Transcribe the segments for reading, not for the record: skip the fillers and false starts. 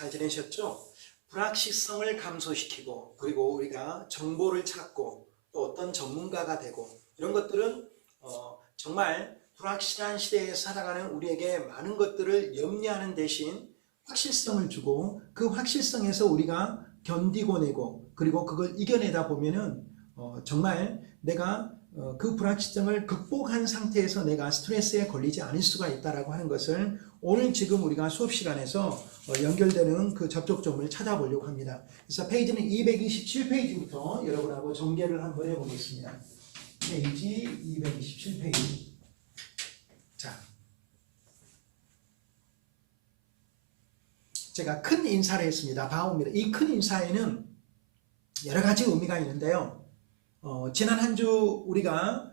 잘 지내셨죠? 불확실성을 감소시키고 그리고 우리가 정보를 찾고 또 어떤 전문가가 되고 이런 것들은 정말 불확실한 시대에 살아가는 우리에게 많은 것들을 염려하는 대신 확실성을 주고 그 확실성에서 우리가 견디고 내고 그리고 그걸 이겨내다 보면은 정말 내가 그 불확실성을 극복한 상태에서 내가 스트레스에 걸리지 않을 수가 있다라고 하는 것을 오늘 지금 우리가 수업 시간에서 연결되는 그 접촉점을 찾아보려고 합니다. 그래서 페이지는 227페이지부터 여러분하고 전개를 한번 해보겠습니다. 페이지 227페이지. 자, 제가 큰 인사를 했습니다. 바오입니다. 이 큰 인사에는 여러 가지 의미가 있는데요. 지난 한 주 우리가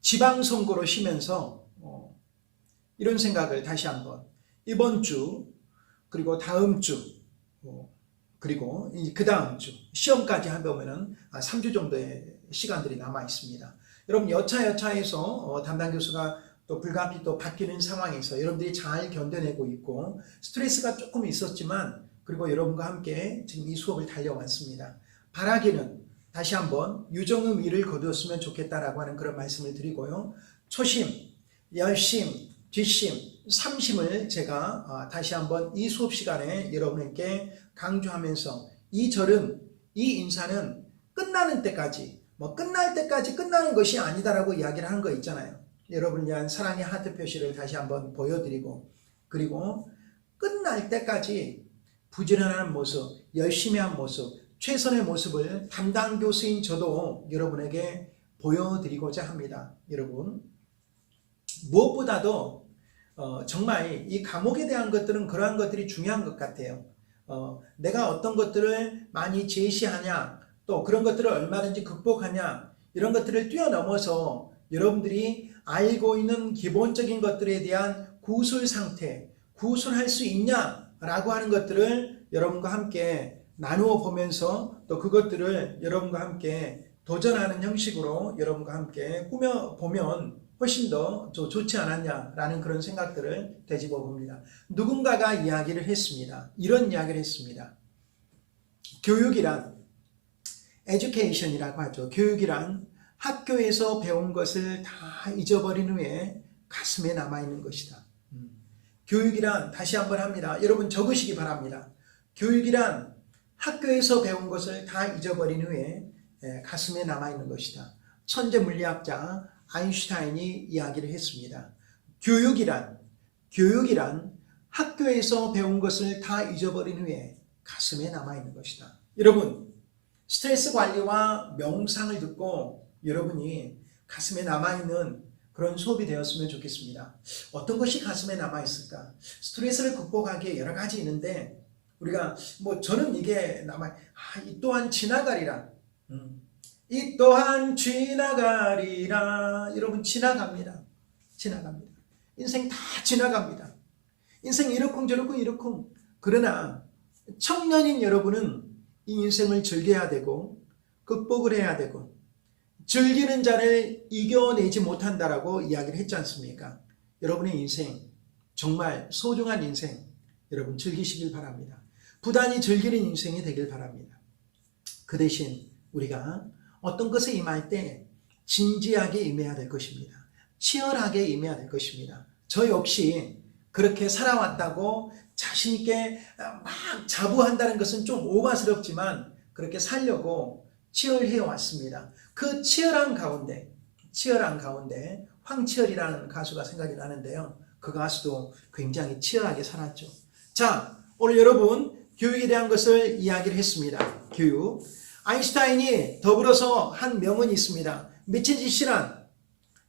지방선거를 쉬면서 이런 생각을 다시 한번 이번 주 그리고 다음 주 그리고 그 다음 주 시험까지 해보면은 3주 정도의 시간들이 남아 있습니다. 여러분 여차여차해서 담당 교수가 또 불가피 또 바뀌는 상황에서 여러분들이 잘 견뎌내고 있고 스트레스가 조금 있었지만 그리고 여러분과 함께 지금 이 수업을 달려왔습니다. 바라기는 다시 한번 유정의 미를 거두었으면 좋겠다라고 하는 그런 말씀을 드리고요. 초심, 열심, 뒷심, 삼심을 제가 다시 한번 이 수업 시간에 여러분에게 강조하면서 이 절은, 이 인사는 끝나는 때까지, 끝날 때까지 끝나는 것이 아니다라고 이야기를 하는 거 있잖아요. 여러분을 위한 사랑의 하트 표시를 다시 한번 보여드리고 그리고 끝날 때까지 부지런한 모습, 열심히 한 모습, 최선의 모습을 담당 교수인 저도 여러분에게 보여드리고자 합니다. 여러분 무엇보다도 정말 이 과목에 대한 것들은 그러한 것들이 중요한 것 같아요. 내가 어떤 것들을 많이 제시하냐 또 그런 것들을 얼마든지 극복하냐 이런 것들을 뛰어넘어서 여러분들이 알고 있는 기본적인 것들에 대한 구술 상태, 구술할 수 있냐라고 하는 것들을 여러분과 함께 나누어 보면서 또 그것들을 여러분과 함께 도전하는 형식으로 여러분과 함께 꾸며보면 훨씬 더 좋지 않았냐라는 그런 생각들을 되짚어 봅니다. 누군가가 이야기를 했습니다. 이런 이야기를 했습니다. 교육이란 education이라고 하죠. 교육이란 학교에서 배운 것을 다 잊어버린 후에 가슴에 남아있는 것이다. 교육이란 다시 한번 합니다. 여러분 적으시기 바랍니다. 교육이란 학교에서 배운 것을 다 잊어버린 후에 가슴에 남아있는 것이다. 천재 물리학자 아인슈타인이 이야기를 했습니다. 교육이란 학교에서 배운 것을 다 잊어버린 후에 가슴에 남아있는 것이다. 여러분 스트레스 관리와 명상을 듣고 여러분이 가슴에 남아있는 그런 수업이 되었으면 좋겠습니다. 어떤 것이 가슴에 남아있을까? 스트레스를 극복하기에 여러 가지 있는데 우리가 저는 이게 이 또한 지나가리라. 이 또한 지나가리라. 여러분 지나갑니다. 인생 다 지나갑니다. 인생 이러쿵저러쿵. 그러나 청년인 여러분은 이 인생을 즐겨야 되고 극복을 해야 되고 즐기는 자를 이겨내지 못한다라고 이야기를 했지 않습니까? 여러분의 인생 정말 소중한 인생 여러분 즐기시길 바랍니다. 부단히 즐기는 인생이 되길 바랍니다. 그 대신 우리가 어떤 것에 임할 때 진지하게 임해야 될 것입니다. 치열하게 임해야 될 것입니다. 저 역시 그렇게 살아왔다고 자신있게 막 자부한다는 것은 좀 오바스럽지만 그렇게 살려고 치열해 왔습니다. 그 치열한 가운데 황치열이라는 가수가 생각이 나는데요. 그 가수도 굉장히 치열하게 살았죠. 자, 오늘 여러분 교육에 대한 것을 이야기를 했습니다. 교육. 아인슈타인이 더불어서 한 명언이 있습니다. 미친 짓이란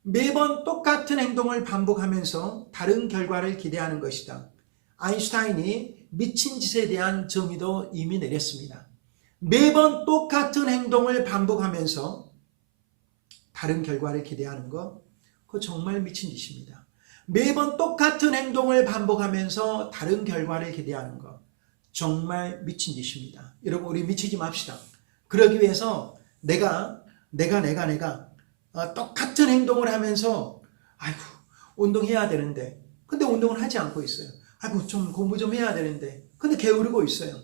매번 똑같은 행동을 반복하면서 다른 결과를 기대하는 것이다. 아인슈타인이 미친 짓에 대한 정의도 이미 내렸습니다. 매번 똑같은 행동을 반복하면서 다른 결과를 기대하는 것, 그거 정말 미친 짓입니다. 매번 똑같은 행동을 반복하면서 다른 결과를 기대하는 것, 정말 미친 짓입니다. 여러분 우리 미치지 맙시다. 그러기 위해서 내가 똑같은 행동을 하면서 운동해야 되는데 근데 운동을 하지 않고 있어요. 아이고 좀 공부 좀 해야 되는데 근데 게으르고 있어요.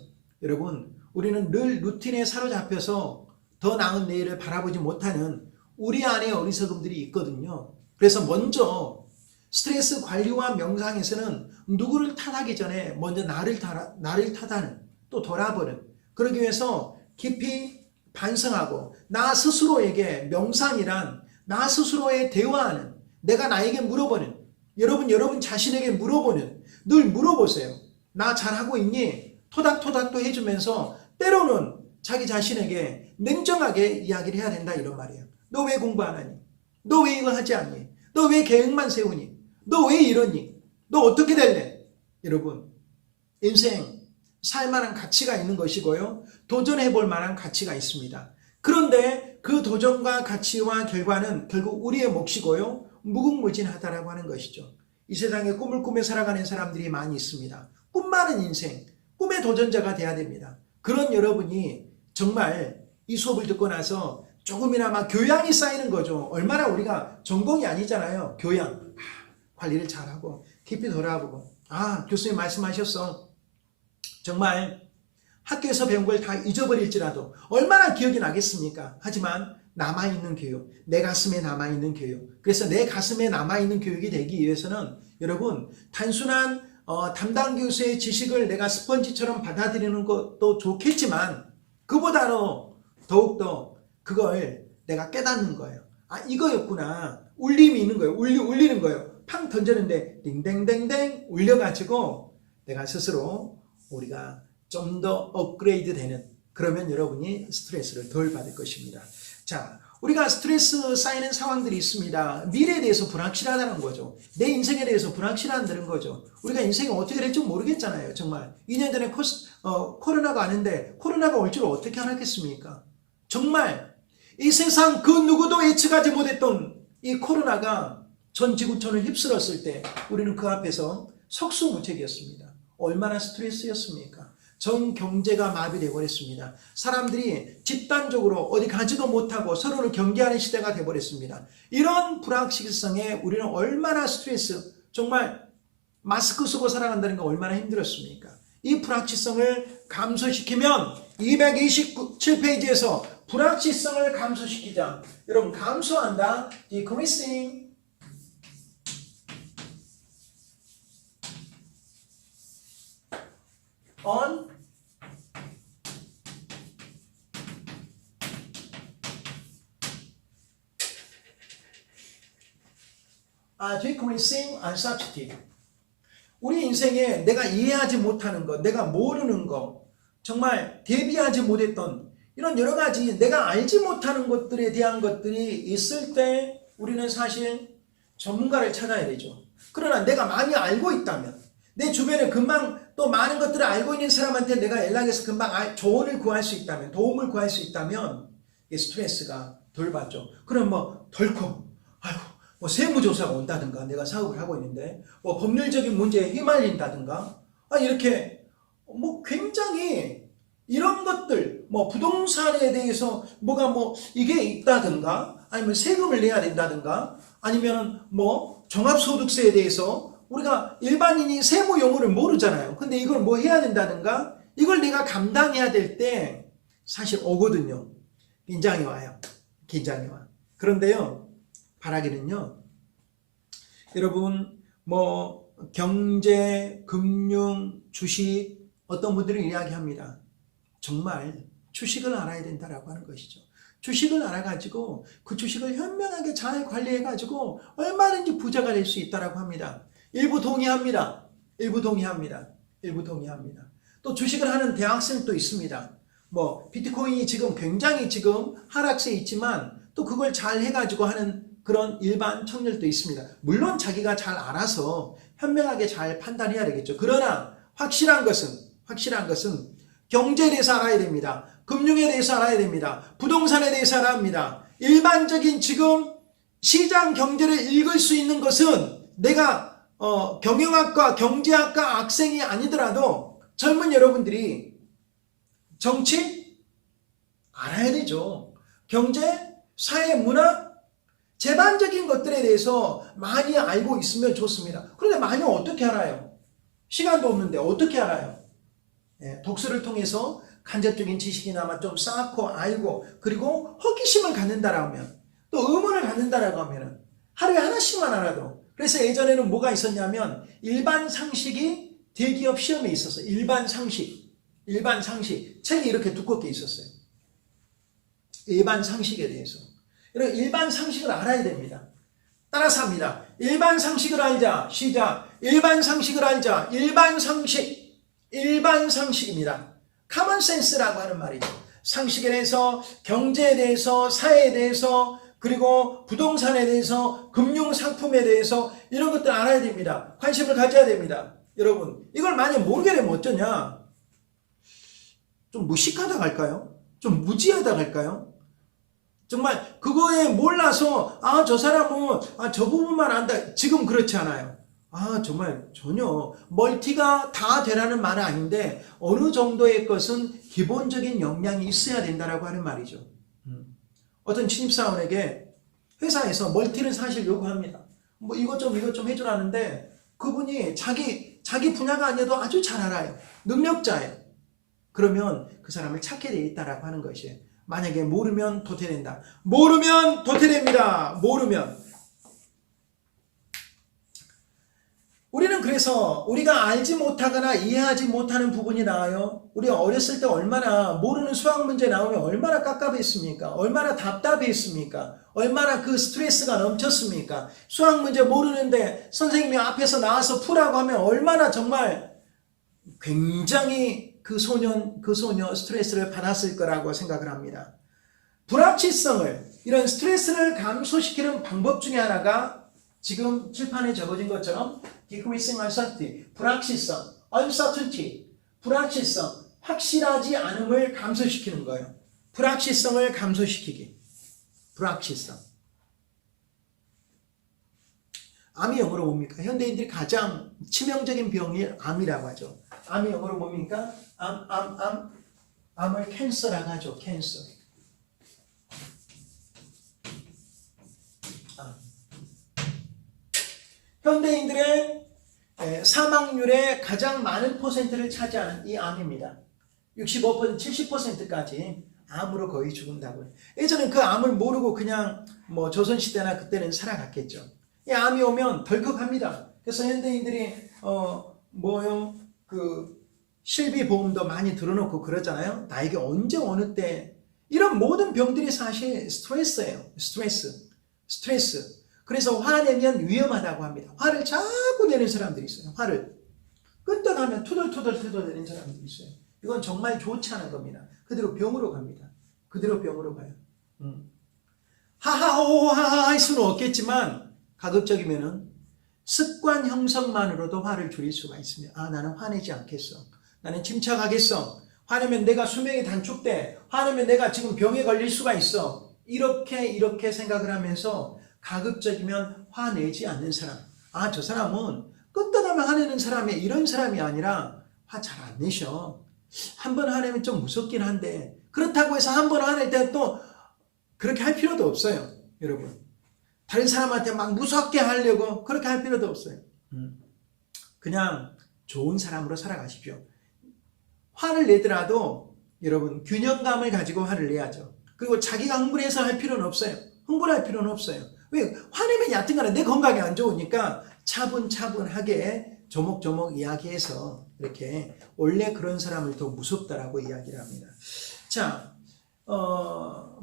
여러분 우리는 늘 루틴에 사로잡혀서 더 나은 내일을 바라보지 못하는 우리 안에 어리석음들이 있거든요. 그래서 먼저 스트레스 관리와 명상에서는 누구를 탓하기 전에 먼저 나를 탓하는 또 돌아보는 그러기 위해서 깊이 반성하고 나 스스로에게 명상이란 나 스스로에 대화하는 내가 나에게 물어보는 여러분 자신에게 물어보는 늘 물어보세요. 나 잘하고 있니? 토닥토닥도 해주면서 때로는 자기 자신에게 냉정하게 이야기를 해야 된다 이런 말이에요. 너 왜 공부 안 하니? 너 왜 이거 하지 않니? 너 왜 계획만 세우니? 너 왜 이러니? 너 어떻게 될래? 여러분 인생 살만한 가치가 있는 것이고요. 도전해 볼 만한 가치가 있습니다. 그런데 그 도전과 가치와 결과는 결국 우리의 몫이고요. 무궁무진하다라고 하는 것이죠. 이 세상에 꿈을 꾸며 살아가는 사람들이 많이 있습니다. 꿈 많은 인생, 꿈의 도전자가 돼야 됩니다. 그런 여러분이 정말 이 수업을 듣고 나서 조금이나마 교양이 쌓이는 거죠. 얼마나 우리가 전공이 아니잖아요. 교양. 관리를 잘하고 깊이 돌아보고 교수님 말씀하셨어. 정말 학교에서 배운 걸 다 잊어버릴지라도 얼마나 기억이 나겠습니까? 하지만 남아있는 교육, 내 가슴에 남아있는 교육. 그래서 내 가슴에 남아있는 교육이 되기 위해서는 여러분 단순한 담당 교수의 지식을 내가 스펀지처럼 받아들이는 것도 좋겠지만 그보다도 더욱더 그걸 내가 깨닫는 거예요. 이거였구나. 울림이 있는 거예요. 울리는 거예요. 팡 던졌는데 딩댕댕댕 울려가지고 내가 스스로 우리가 좀 더 업그레이드 되는 그러면 여러분이 스트레스를 덜 받을 것입니다. 자, 우리가 스트레스 쌓이는 상황들이 있습니다. 미래에 대해서 불확실하다는 거죠. 내 인생에 대해서 불확실하다는 거죠. 우리가 인생이 어떻게 될지 모르겠잖아요. 정말 2년 전에 코로나가 왔는데 코로나가 올 줄 어떻게 알았겠습니까? 정말 이 세상 그 누구도 예측하지 못했던 이 코로나가 전 지구촌을 휩쓸었을 때 우리는 그 앞에서 속수무책이었습니다. 얼마나 스트레스였습니까? 전 경제가 마비되어 버렸습니다. 사람들이 집단적으로 어디 가지도 못하고 서로를 경계하는 시대가 되어버렸습니다. 이런 불확실성에 우리는 얼마나 스트레스, 정말 마스크 쓰고 살아간다는 게 얼마나 힘들었습니까? 이 불확실성을 감소시키면 227페이지에서 불확실성을 감소시키자. 여러분 감소한다. decreasing on decreasing uncertainty. 우리 인생에 내가 이해하지 못하는 것, 내가 모르는 것, 정말 대비하지 못했던 이런 여러 가지 내가 알지 못하는 것들에 대한 것들이 있을 때 우리는 사실 전문가를 찾아야 되죠. 그러나 내가 많이 알고 있다면 내 주변에 금방 또 많은 것들을 알고 있는 사람한테 내가 연락해서 금방 조언을 구할 수 있다면, 도움을 구할 수 있다면 이 스트레스가 덜 받죠. 그럼 뭐 덜컥 뭐 세무조사가 온다든가 내가 사업을 하고 있는데 뭐 법률적인 문제에 휘말린다든가 이렇게 뭐 굉장히 이런 것들 뭐 부동산에 대해서 뭐가 뭐 이게 있다든가 아니면 세금을 내야 된다든가 아니면 뭐 종합소득세에 대해서 우리가 일반인이 세무 용어를 모르잖아요. 근데 이걸 뭐 해야 된다든가 이걸 내가 감당해야 될 때 사실 오거든요. 긴장이 와요. 긴장이 와. 그런데요. 바라기는요. 여러분 뭐 경제, 금융, 주식 어떤 분들은 이야기합니다. 정말 주식을 알아야 된다라고 하는 것이죠. 주식을 알아가지고 그 주식을 현명하게 잘 관리해가지고 얼마든지 부자가 될 수 있다라고 합니다. 일부 동의합니다. 일부 동의합니다. 일부 동의합니다. 또 주식을 하는 대학생도 있습니다. 뭐 비트코인이 지금 굉장히 지금 하락세에 있지만 또 그걸 잘 해가지고 하는 그런 일반 청년도 있습니다. 물론 자기가 잘 알아서 현명하게 잘 판단해야 되겠죠. 그러나 확실한 것은 경제에 대해서 알아야 됩니다. 금융에 대해서 알아야 됩니다. 부동산에 대해서 알아야 합니다. 일반적인 지금 시장 경제를 읽을 수 있는 것은 내가 경영학과, 경제학과 학생이 아니더라도 젊은 여러분들이 정치 알아야 되죠. 경제, 사회, 문화, 제반적인 것들에 대해서 많이 알고 있으면 좋습니다. 그런데 많이 어떻게 알아요? 시간도 없는데 어떻게 알아요? 예, 독서를 통해서 간접적인 지식이나마 좀 쌓고 알고 그리고 호기심을 갖는다라면 또 의문을 갖는다라고 하면 하루에 하나씩만 알아도 그래서 예전에는 뭐가 있었냐면 일반 상식이 대기업 시험에 있었어요. 일반 상식 책이 이렇게 두껍게 있었어요. 일반 상식에 대해서 일반 상식을 알아야 됩니다. 따라서 합니다. 일반 상식을 알자. 시작. 일반 상식을 알자. 일반 상식입니다. common sense라고 하는 말이죠. 상식에 대해서, 경제에 대해서, 사회에 대해서, 그리고 부동산에 대해서, 금융상품에 대해서 이런 것들 알아야 됩니다. 관심을 가져야 됩니다. 여러분, 이걸 만약 모르게 되면 어쩌냐? 좀 무식하다 할까요? 좀 무지하다 할까요? 정말 그거에 몰라서 저 사람은 저 부분만 안다. 지금 그렇지 않아요. 정말 전혀 멀티가 다 되라는 말은 아닌데 어느 정도의 것은 기본적인 역량이 있어야 된다라고 하는 말이죠. 어떤 신입사원에게 회사에서 멀티를 사실 요구합니다. 뭐 이것 좀 해주라는데 그분이 자기 분야가 아니어도 아주 잘 알아요. 능력자예요. 그러면 그 사람을 찾게 돼 있다라고 하는 것이에요. 만약에 모르면 도태된다. 모르면 도태됩니다. 모르면. 우리는 그래서 우리가 알지 못하거나 이해하지 못하는 부분이 나와요. 우리가 어렸을 때 얼마나 모르는 수학 문제 나오면 얼마나 깝깝했습니까? 얼마나 답답했습니까? 얼마나 그 스트레스가 넘쳤습니까? 수학 문제 모르는데 선생님이 앞에서 나와서 풀라고 하면 얼마나 정말 굉장히 그 소녀 스트레스를 받았을 거라고 생각을 합니다. 불확실성을 이런 스트레스를 감소시키는 방법 중에 하나가 지금 칠판에 적어진 것처럼 decreasing uncertainty, 불확실성, uncertainty, 불확실성, 확실하지 않음을 감소시키는 거예요. 불확실성을 감소시키기. 불확실성. 암이 영어로 뭡니까? 현대인들이 가장 치명적인 병이 암이라고 하죠. 암이 영어로 뭡니까? 암을 캔서라고 하죠. 캔서. 현대인들의 사망률의 가장 많은 퍼센트를 차지하는 이 암입니다. 65%, 70%까지 암으로 거의 죽는다고요. 예전엔 그 암을 모르고 그냥 뭐 조선시대나 그때는 살아갔겠죠. 이 암이 오면 덜컥합니다. 그래서 현대인들이 실비보험도 많이 들어놓고 그러잖아요. 나에게 언제 어느 때 이런 모든 병들이 사실 스트레스예요. 스트레스. 그래서 화내면 위험하다고 합니다. 화를 자꾸 내는 사람들이 있어요. 화를 끄떡하면 투덜투덜 내는 사람들이 있어요. 이건 정말 좋지 않은 겁니다. 그대로 병으로 갑니다. 그대로 병으로 가요. 하하호하하 할 수는 없겠지만 가급적이면은 습관 형성만으로도 화를 줄일 수가 있습니다. 나는 화내지 않겠어. 나는 침착하겠어. 화내면 내가 수명이 단축돼. 화내면 내가 지금 병에 걸릴 수가 있어. 이렇게 생각을 하면서 가급적이면 화내지 않는 사람. 저 사람은 끄떡하면 화내는 사람이 이런 사람이 아니라 화 잘 안 내셔. 한 번 화내면 좀 무섭긴 한데 그렇다고 해서 한 번 화낼 때 또 그렇게 할 필요도 없어요. 여러분. 다른 사람한테 막 무섭게 하려고 그렇게 할 필요도 없어요. 그냥 좋은 사람으로 살아가십시오. 화를 내더라도 여러분 균형감을 가지고 화를 내야죠. 그리고 자기가 흥분해서 할 필요는 없어요. 흥분할 필요는 없어요. 왜? 화내면 얕은간에 내 건강이 안 좋으니까 차분하게 조목조목 이야기해서 이렇게 원래 그런 사람을 더 무섭다라고 이야기를 합니다. 자,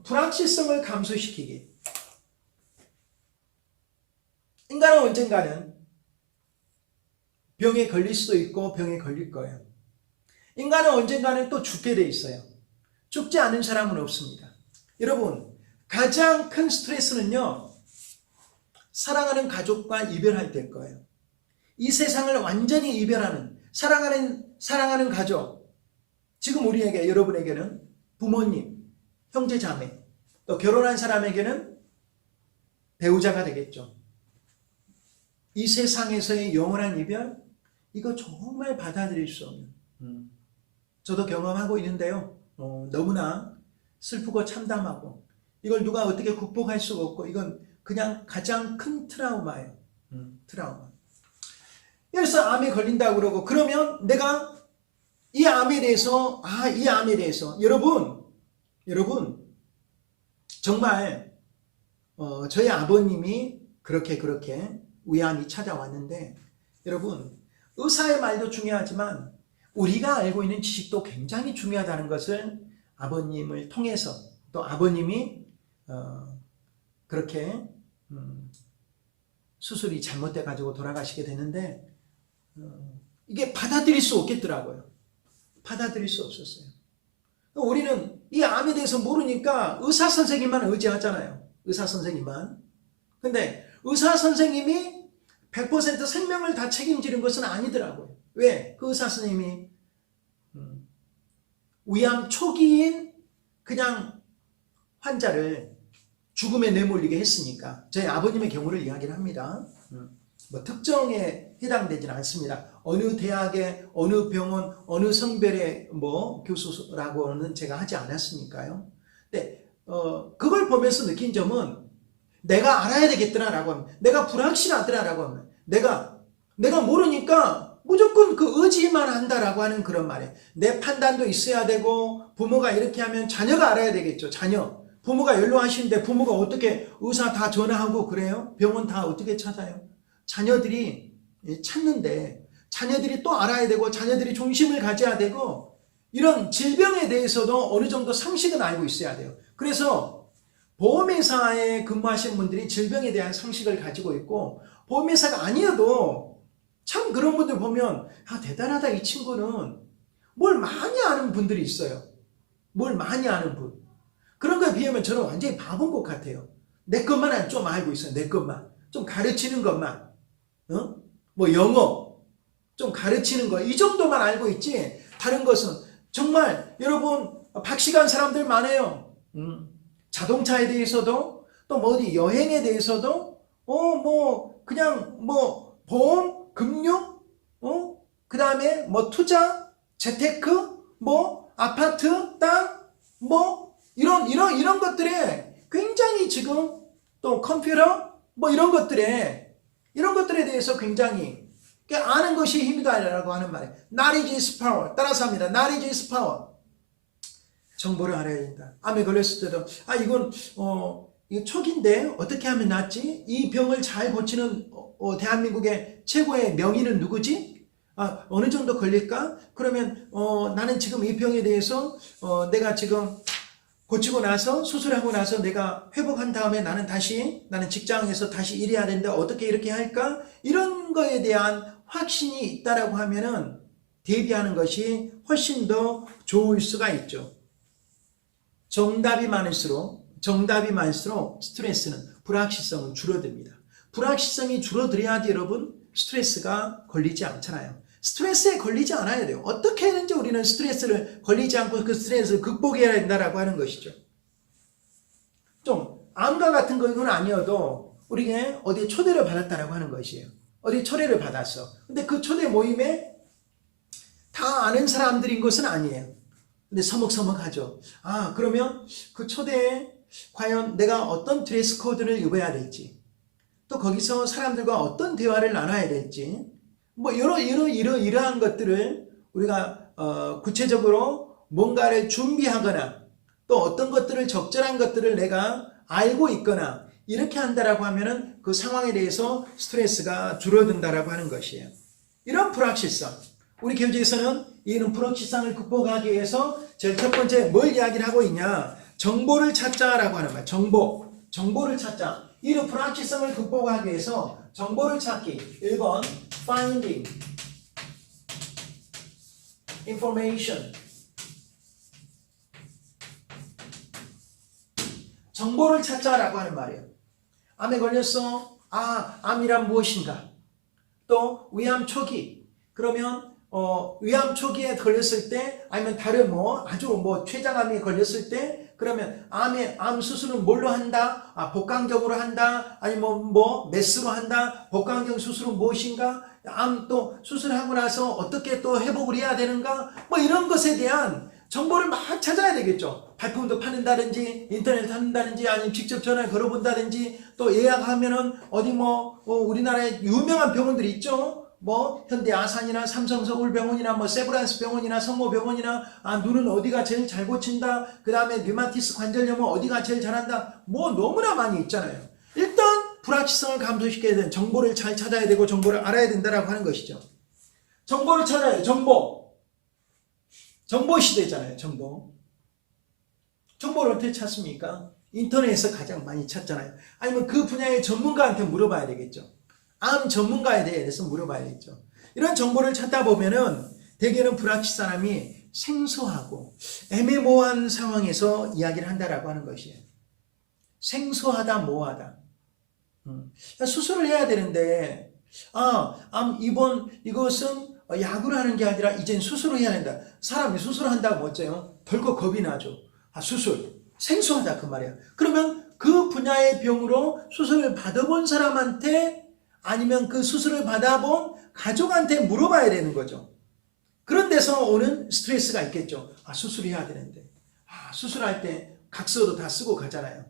불확실성을 감소시키기. 인간은 언젠가는 병에 걸릴 수도 있고 병에 걸릴 거예요. 인간은 언젠가는 또 죽게 돼 있어요. 죽지 않은 사람은 없습니다. 여러분, 가장 큰 스트레스는요, 사랑하는 가족과 이별할 때일 거예요. 이 세상을 완전히 이별하는 사랑하는 가족, 지금 우리에게 여러분에게는 부모님, 형제 자매, 또 결혼한 사람에게는 배우자가 되겠죠. 이 세상에서의 영원한 이별, 이거 정말 받아들일 수 없는. 저도 경험하고 있는데요. 너무나 슬프고 참담하고 이걸 누가 어떻게 극복할 수가 없고 이건 그냥 가장 큰 트라우마예요. 트라우마. 그래서 암에 걸린다고 그러고, 그러면 내가 이 암에 대해서, 이 암에 대해서, 여러분, 정말, 저희 아버님이 그렇게 위암이 찾아왔는데, 여러분, 의사의 말도 중요하지만, 우리가 알고 있는 지식도 굉장히 중요하다는 것을 아버님을 통해서, 또 아버님이, 그렇게, 수술이 잘못돼 가지고 돌아가시게 되는데, 이게 받아들일 수 없겠더라고요. 받아들일 수 없었어요. 우리는 이 암에 대해서 모르니까 의사 선생님만 의지하잖아요. 의사 선생님만. 근데 의사 선생님이 100% 생명을 다 책임지는 것은 아니더라고요. 왜? 그 의사 선생님이 위암 초기인 그냥 환자를 죽음에 내몰리게 했으니까. 저희 아버님의 경우를 이야기를 합니다. 뭐 특정에 해당되지는 않습니다. 어느 대학의 어느 병원 어느 성별의 뭐 교수라고는 제가 하지 않았으니까요. 근데 그걸 보면서 느낀 점은 내가 알아야 되겠더라라고 하면, 내가 불확실하더라라고 하면, 내가 모르니까 무조건 그 의지만 한다라고 하는 그런 말이에요. 내 판단도 있어야 되고, 부모가 이렇게 하면 자녀가 알아야 되겠죠. 자녀. 부모가 연로하신데 부모가 어떻게 의사 다 전화하고 그래요? 병원 다 어떻게 찾아요? 자녀들이 찾는데 자녀들이 또 알아야 되고, 자녀들이 중심을 가져야 되고, 이런 질병에 대해서도 어느 정도 상식은 알고 있어야 돼요. 그래서 보험회사에 근무하시는 분들이 질병에 대한 상식을 가지고 있고, 보험회사가 아니어도 참 그런 분들 보면 대단하다, 이 친구는 뭘 많이 아는 분들이 있어요. 뭘 많이 아는 분. 그런 거에 비하면 저는 완전히 바본 것 같아요. 내 것만 좀 알고 있어요. 내 것만. 좀 가르치는 것만. 뭐 영어 좀 가르치는 거, 이 정도만 알고 있지, 다른 것은 정말 여러분 박식한 사람들 많아요. 자동차에 대해서도, 또 뭐 어디 여행에 대해서도, 뭐 그냥 뭐 보험, 금융, 그 다음에 뭐 투자, 재테크, 뭐 아파트, 땅, 뭐 이런 것들에 굉장히 지금, 또 컴퓨터, 뭐 이런 것들에 대해서 굉장히 아는 것이 힘이다라고 하는 말이에요. Knowledge is power. 따라서 합니다. Knowledge is power. 정보를 알아야 된다. 암에 걸렸을 때도 이건 이거 초기인데 어떻게 하면 낫지? 이 병을 잘 고치는 대한민국의 최고의 명의는 누구지? 어느 정도 걸릴까? 그러면 나는 지금 이 병에 대해서 내가 지금 고치고 나서, 수술하고 나서 내가 회복한 다음에 나는 직장에서 다시 일해야 되는데 어떻게 이렇게 할까? 이런 거에 대한 확신이 있다라고 하면은 대비하는 것이 훨씬 더 좋을 수가 있죠. 정답이 많을수록 스트레스는, 불확실성은 줄어듭니다. 불확실성이 줄어들어야지 여러분 스트레스가 걸리지 않잖아요. 스트레스에 걸리지 않아야 돼요. 어떻게 해는지 우리는 스트레스를 걸리지 않고 그 스트레스를 극복해야 된다라고 하는 것이죠. 좀 암과 같은 건 아니어도 우리가 어디에 초대를 받았다라고 하는 것이에요. 어디 초대를 받았어. 근데 그 초대 모임에 다 아는 사람들인 것은 아니에요. 근데 서먹서먹하죠. 그러면 그 초대에 과연 내가 어떤 드레스 코드를 입어야 될지, 또 거기서 사람들과 어떤 대화를 나눠야 될지, 뭐 이러한 것들을 우리가 구체적으로 뭔가를 준비하거나, 또 어떤 것들을, 적절한 것들을 내가 알고 있거나 이렇게 한다라고 하면은 그 상황에 대해서 스트레스가 줄어든다라고 하는 것이에요. 이런 불확실성, 우리 교재에서는 이런 불확실성을 극복하기 위해서 제일 첫 번째 뭘 이야기를 하고 있냐? 정보를 찾자라고 하는 말. 정보를 찾자. 이런 불확실성을 극복하기 위해서 정보를 찾기. 1번 finding information. 정보를 찾자라고 하는 말이에요. 암에 걸렸어. 암이란 무엇인가? 또 위암 초기. 그러면 위암 초기에 걸렸을 때, 아니면 다른 아주 췌장암에 걸렸을 때, 그러면 암 수술은 뭘로 한다? 복강경으로 한다? 아니면 메스로 한다? 복강경 수술은 무엇인가? 암 또 수술하고 나서 어떻게 또 회복을 해야 되는가? 이런 것에 대한 정보를 막 찾아야 되겠죠. 발품도 파는다든지, 인터넷 한다든지, 아니면 직접 전화를 걸어본다든지, 또 예약하면은 어디 우리나라에 유명한 병원들이 있죠. 뭐 현대 아산이나 삼성 서울병원이나 뭐 세브란스 병원이나 성모병원이나 눈은 어디가 제일 잘 고친다. 그 다음에 류마티스 관절염은 어디가 제일 잘한다. 뭐 너무나 많이 있잖아요. 일단 불확실성을 감소시켜야 되는 정보를 잘 찾아야 되고 정보를 알아야 된다라고 하는 것이죠. 정보를 찾아야 정보 시대잖아요. 정보를 어떻게 찾습니까? 인터넷에서 가장 많이 찾잖아요. 아니면 그 분야의 전문가한테 물어봐야 되겠죠. 암 전문가에 대해서 물어봐야겠죠. 이런 정보를 찾다 보면은 대개는 불확실 사람이 생소하고 애매모호한 상황에서 이야기를 한다라고 하는 것이에요. 생소하다, 모호하다. 수술을 해야 되는데 이것은 약으로 하는 게 아니라 이젠 수술을 해야 된다. 사람이 수술을 한다고 어째요? 덜컥 겁이 나죠. 수술 생소하다 그 말이야. 그러면 그 분야의 병으로 수술을 받아본 사람한테 아니면 그 수술을 받아본 가족한테 물어봐야 되는 거죠. 그런 데서 오는 스트레스가 있겠죠. 수술해야 되는데 수술할 때 각서도 다 쓰고 가잖아요.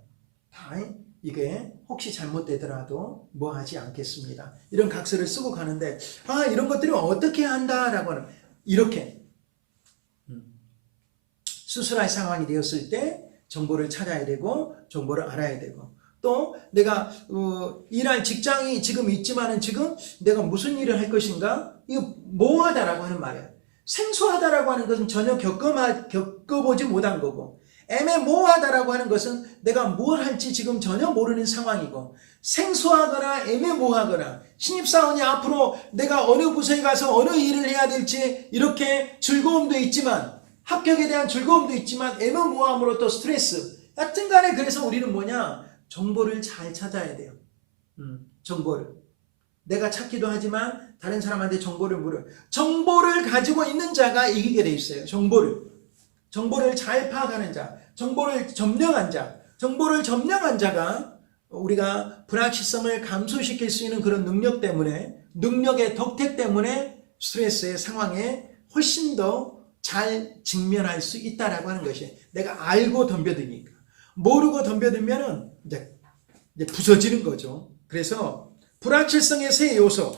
이게 혹시 잘못되더라도 뭐 하지 않겠습니다. 이런 각서를 쓰고 가는데 이런 것들이 어떻게 한다라고 하는 이렇게 수술할 상황이 되었을 때 정보를 찾아야 되고 정보를 알아야 되고 또 내가 일할 직장이 지금 있지만은 지금 내가 무슨 일을 할 것인가 이거 모호하다라고 하는 말이야. 생소하다라고 하는 것은 전혀 겪어보지 못한 거고 애매모호하다라고 하는 것은 내가 뭘 할지 지금 전혀 모르는 상황이고 생소하거나 애매모호하거나 신입사원이 앞으로 내가 어느 부서에 가서 어느 일을 해야 될지 이렇게 즐거움도 있지만 합격에 대한 즐거움도 있지만 애매모호함으로 또 스트레스 여튼 간에 그래서 우리는 뭐냐 정보를 잘 찾아야 돼요. 정보를 내가 찾기도 하지만 다른 사람한테 정보를 물어요. 정보를 가지고 있는 자가 이기게 돼 있어요. 정보를 잘 파악하는 자, 정보를 점령한 자가 우리가 불확실성을 감소시킬 수 있는 그런 능력 때문에 능력의 덕택 때문에 스트레스의 상황에 훨씬 더 잘 직면할 수 있다라고 하는 것이 내가 알고 덤벼드니까 모르고 덤벼들면은 이제 부서지는 거죠. 그래서 불확실성의 세 요소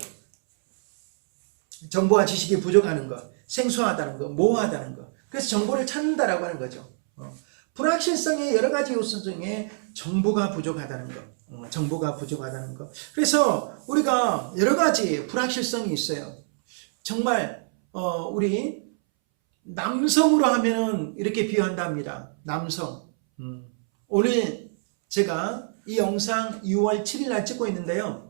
정보와 지식이 부족하는 것, 생소하다는 것, 모호하다는 것 그래서 정보를 찾는다라고 하는 거죠. 불확실성의 여러 가지 요소 중에 정보가 부족하다는 것. 그래서 우리가 여러 가지 불확실성이 있어요. 정말 우리 남성으로 하면은 이렇게 비유한답니다. 남성. 오늘 제가 이 영상 2월 7일 날 찍고 있는데요.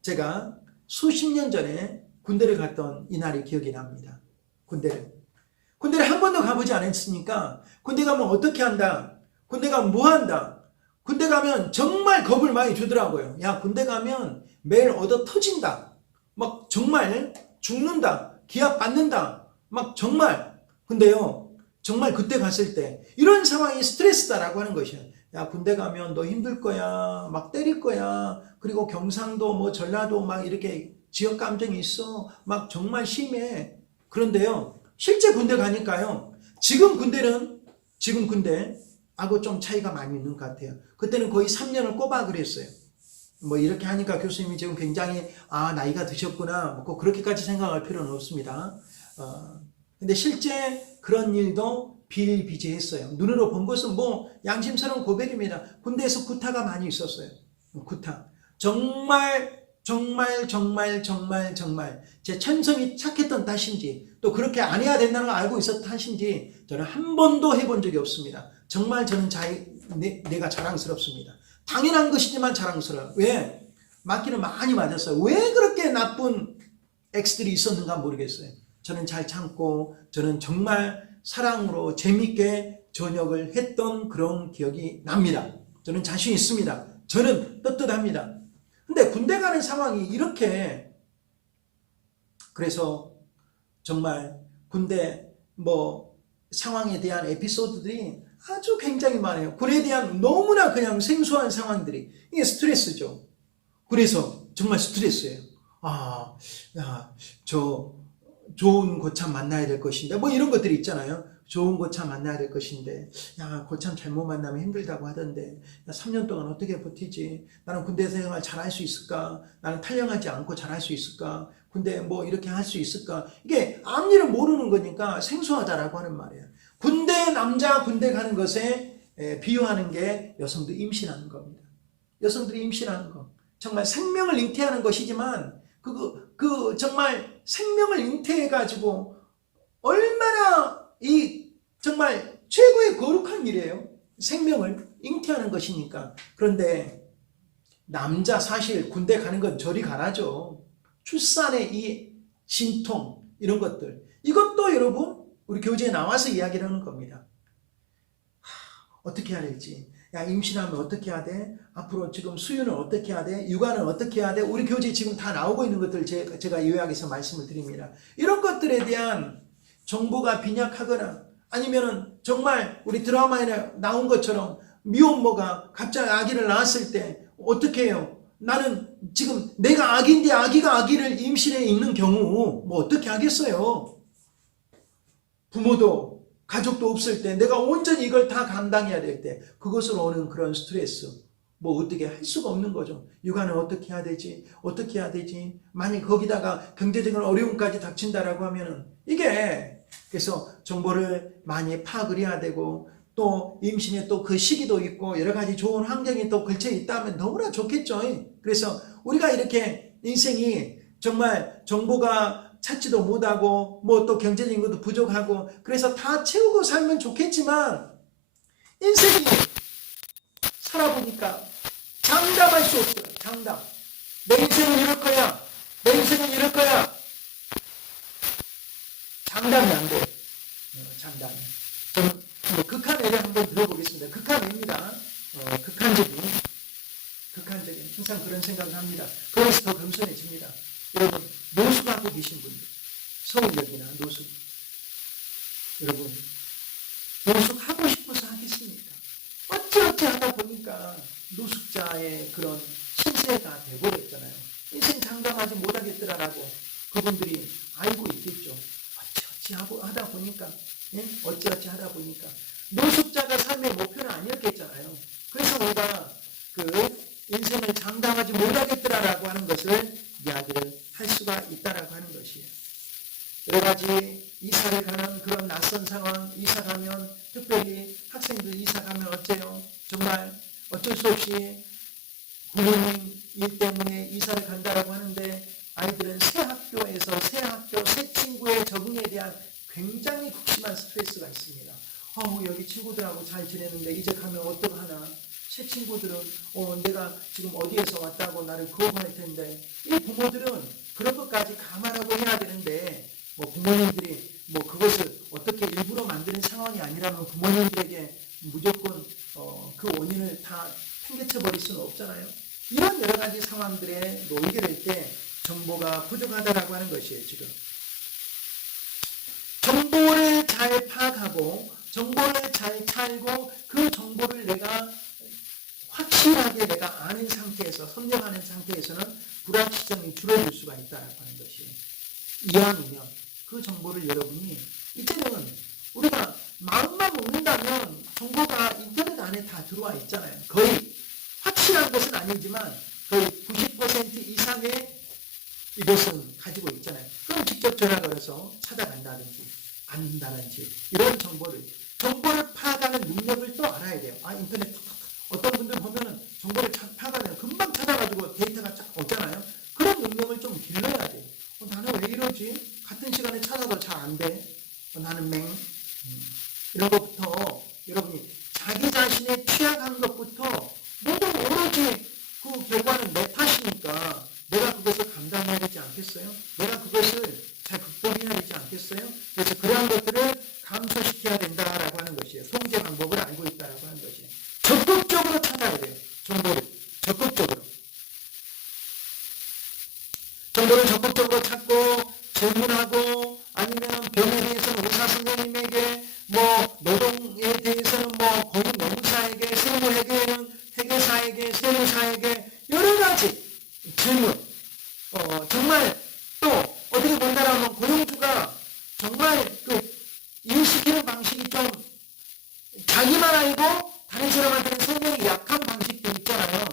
제가 수십 년 전에 군대를 갔던 이날이 기억이 납니다. 군대를 한 번도 가보지 않았으니까 군대 가면 어떻게 한다. 군대 가면 뭐 한다. 군대 가면 정말 겁을 많이 주더라고요. 야 군대 가면 매일 얻어 터진다. 막 정말 죽는다. 기합 받는다. 막 정말 근데요 정말 그때 갔을 때 이런 상황이 스트레스다라고 하는 것이에요. 야 군대 가면 너 힘들 거야. 막 때릴 거야. 그리고 경상도 뭐 전라도 막 이렇게 지역 감정이 있어. 막 정말 심해. 그런데요 실제 군대 가니까요 지금 군대하고 좀 차이가 많이 있는 것 같아요. 그때는 거의 3년을 꼬박 그랬어요. 뭐 이렇게 하니까 교수님이 지금 굉장히 나이가 드셨구나 뭐 꼭 그렇게까지 생각할 필요는 없습니다. 근데 실제 그런 일도 비일비재했어요. 눈으로 본 것은 뭐 양심스러운 고백입니다. 군대에서 구타가 많이 있었어요. 구타. 정말 제 천성이 착했던 탓인지 또 그렇게 안 해야 된다는 걸 알고 있었던 탓인지 저는 한 번도 해본 적이 없습니다. 정말 저는 내가 자랑스럽습니다. 당연한 것이지만 자랑스러워요. 왜? 맞기는 많이 맞았어요. 왜 그렇게 나쁜 X들이 있었는가 모르겠어요. 저는 잘 참고 저는 정말 사랑으로 재밌게 전역을 했던 그런 기억이 납니다. 저는 자신 있습니다. 저는 떳떳합니다. 근데 군대 가는 상황이 이렇게 그래서 정말 군대 상황에 대한 에피소드들이 아주 굉장히 많아요. 군에 대한 너무나 그냥 생소한 상황들이 이게 스트레스죠. 그래서 정말 스트레스예요. 저 좋은 고참 만나야 될 것인데 뭐 이런 것들이 있잖아요. 좋은 고참 만나야 될 것인데 고참 잘못 만나면 힘들다고 하던데 3년 동안 어떻게 버티지? 나는 군대 생활 잘할 수 있을까? 나는 탈영하지 않고 잘할 수 있을까? 근데 뭐 이렇게 할 수 있을까? 이게 앞일을 모르는 거니까 생소하다라고 하는 말이에요. 군대 남자 군대 가는 것에 비유하는 게 여성들이 임신하는 겁니다. 여성들이 임신하는 거. 정말 생명을 잉태하는 것이지만 그 정말 생명을 잉태해 가지고 얼마나 이 정말 최고의 거룩한 일이에요. 생명을 잉태하는 것이니까. 그런데 남자 사실 군대 가는 건 저리 가라죠. 출산의 이 진통 이런 것들 이것도 여러분 우리 교재에 나와서 이야기를 하는 겁니다. 어떻게 해야 될지. 야, 임신하면 어떻게 해야 돼? 앞으로 지금 수유는 어떻게 해야 돼? 육아는 어떻게 해야 돼? 우리 교재에 지금 다 나오고 있는 것들 제가 요약해서 말씀을 드립니다. 이런 것들에 대한 정보가 빈약하거나 아니면은 정말 우리 드라마에 나온 것처럼 미혼모가 갑자기 아기를 낳았을 때 어떻게 해요? 나는 지금 내가 아기인데 아기가 아기를 임신해 있는 경우 뭐 어떻게 하겠어요? 부모도 가족도 없을 때 내가 온전히 이걸 다 감당해야 될 때 그것으로 오는 그런 스트레스 뭐 어떻게 할 수가 없는 거죠. 육아는 어떻게 해야 되지? 어떻게 해야 되지? 만약 거기다가 경제적인 어려움까지 닥친다라고 하면은 이게 그래서 정보를 많이 파악을 해야 되고 또 임신에 또 그 시기도 있고 여러 가지 좋은 환경이 또 걸쳐 있다면 너무나 좋겠죠. 그래서 우리가 이렇게 인생이 정말 정보가 찾지도 못하고 뭐 또 경제적인 것도 부족하고 그래서 다 채우고 살면 좋겠지만 인생이 살아보니까 장담할 수 없어요. 장담. 내 인생은 이럴 거야. 내 인생은 이럴 거야. 장담이 안 돼요. 장담이. 저는 뭐 극한 예를 한번 들어보겠습니다. 극한 예입니다. 극한적인 항상 그런 생각을 합니다. 그래서 더 겸손해집니다. 여러분 노숙하고 계신 분들 서울역이나 노숙 여러분 노숙하고 싶어서 하겠습니까? 어찌어찌 하다 보니까 노숙자의 그런 신세가 돼버렸잖아요. 인생 장담하지 못하겠더라라고 그분들이 알고 있겠죠. 어찌어찌 하다 보니까 어찌어찌 하다 보니까 노숙자가 삶의 목표는 아니었겠잖아요. 그래서 우리가 그 인생을 장담하지 못하겠더라라고 하는 것을 이야기를 할 수가 있다라고 하는 것이에요. 여러 가지 이사를 가는 그런 낯선 상황, 이사 가면 특별히 학생들 이사 가면 어째요? 정말 어쩔 수 없이 부모님 일 때문에 이사를 간다라고 하는데 아이들은 새 학교에서 새 학교, 새 친구의 적응에 대한 굉장히 극심한 스트레스가 있습니다. 여기 친구들하고 잘 지내는데 이제 가면 어떡하나? 새 친구들은 내가 지금 어디에서 왔다고 나를 거부할 텐데 이 부모들은 그런 것까지 감안하고 해야 되는데 뭐 부모님들이 뭐 그것을 어떻게 일부러 만드는 상황이 아니라면 부모님들에게 무조건 그 원인을 다 팽개쳐 버릴 수는 없잖아요. 이런 여러 가지 상황들에 놓이게 될 때 정보가 부족하다라고 하는 것이에요. 지금 정보를 잘 파악하고 정보를 잘 찾고 그 정보를 내가 확실하게 내가 아는 상태에서 선정하는 상태에서는 불확실성이 줄어들 수가 있다라고 하는 것이에요. 이왕이면 그 정보를 여러분이 이제는 우리가 마음만 먹는다면 정보가 인터넷 안에 다 들어와 있잖아요. 거의 확실한 것은 아니지만 거의 90% 이상의 이것은 가지고 있잖아요. 그럼 직접 전화 걸어서 찾아간다든지 안다든지 이런 정보를 파악하는 능력을 또 알아야 돼요. 인터넷 어떤 분들 보면은 정보를 파악하면 금방 찾아가지고 데이터가 쫙 오잖아요. 그런 능력을 좀 길러야 돼요. 나는 왜 이러지? 같은 시간에 찾아도 잘 안 돼. 나는 이런 것부터 여러분이 자기 자신의 취약한 것부터 모두 오로지 그 결과는 내 탓이니까 내가 그것을 감당해야 되지 않겠어요? 내가 그것을 잘 극복해야 되지 않겠어요? 그래서 그러한 것들을 감소시켜야 된다라고 하는 것이에요. 통제 방법을 알고 있다라고 하는 것이에요. 적극적으로 찾아야 돼요. 정보를 적극적으로 찾고 질문하고 아니면 병에 대해서는 의사 선생님에게 뭐 노동에 대해서는 뭐 공인노무사에게 회계사에게 세무사에게 여러 가지 질문 정말 또 어떻게 본다라면 고용주가 정말 그 일시키는 방식이 좀 자기만 알고 다른 사람한테는 설명이 약한 방식도 있잖아요.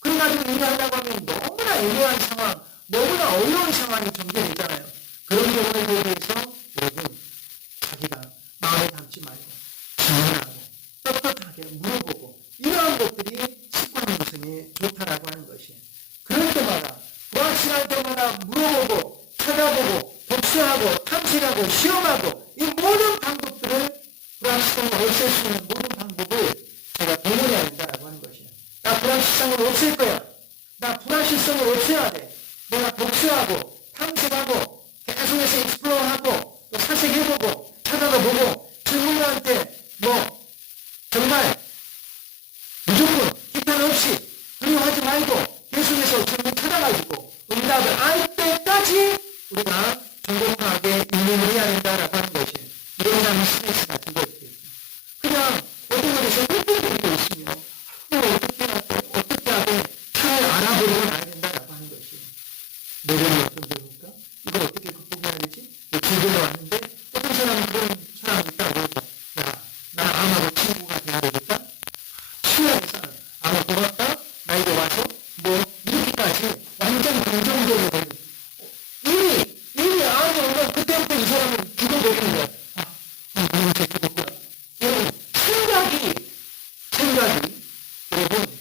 그래가지고 일을 하려고 하면 너무나 애매한 상황, 너무나 어려운 상황이 전개되잖아요. 그런 경우에 대해서 여러분 자기가 마음에 담지 말고 질문하고 떳떳하게 물어보고 이러한 것들이 습관 형성에 좋다라고 하는 것이에요. 그럴 때마다 불확실할 때마다 물어보고 찾아보고 독서하고 탐색하고 시험하고 이 모든 방법들을 불확실성을 없앨 수 있는 모든 방법을 제가 동원해야 된다라고 하는 것이에요. 나 불확실성을 없앨 거야. 나 불확실성을 없애야 돼. 내가 독서하고 탐색하고 계속해서 익스플로어하고 또 사색해보고 찾아가 보고 질문자한테 뭐 정말 무조건 기탄 없이 두려워하지 말고 계속해서 질문 찾아가지고 응답을 알 때까지 우리가 전공하게 인용을 해야 된다라고 하는 것이 이런 사람은 스트레스가 되거든요. 그냥 어떤 것에서 흩뿌리고 있으면 어떻게 하되 차를 알아보려고 나야 된다라고 하는 것이 내려는 어떤 배우니까 이걸 어떻게 극복해야 되지? 질문에 왔는데 어떤 사람은 그런 사람이 있다고 해서 야, 나 암하고 친구가 돼야 되겠다? 수요에서 아마 고맙다? 나 이제 와서 뭐 이렇게까지 완전 긍정적으로 이미 암이 오면 그때부터 이 사람은 죽어버리는 거야. 너무 제 죽었구나. 여러분 생각이 여러분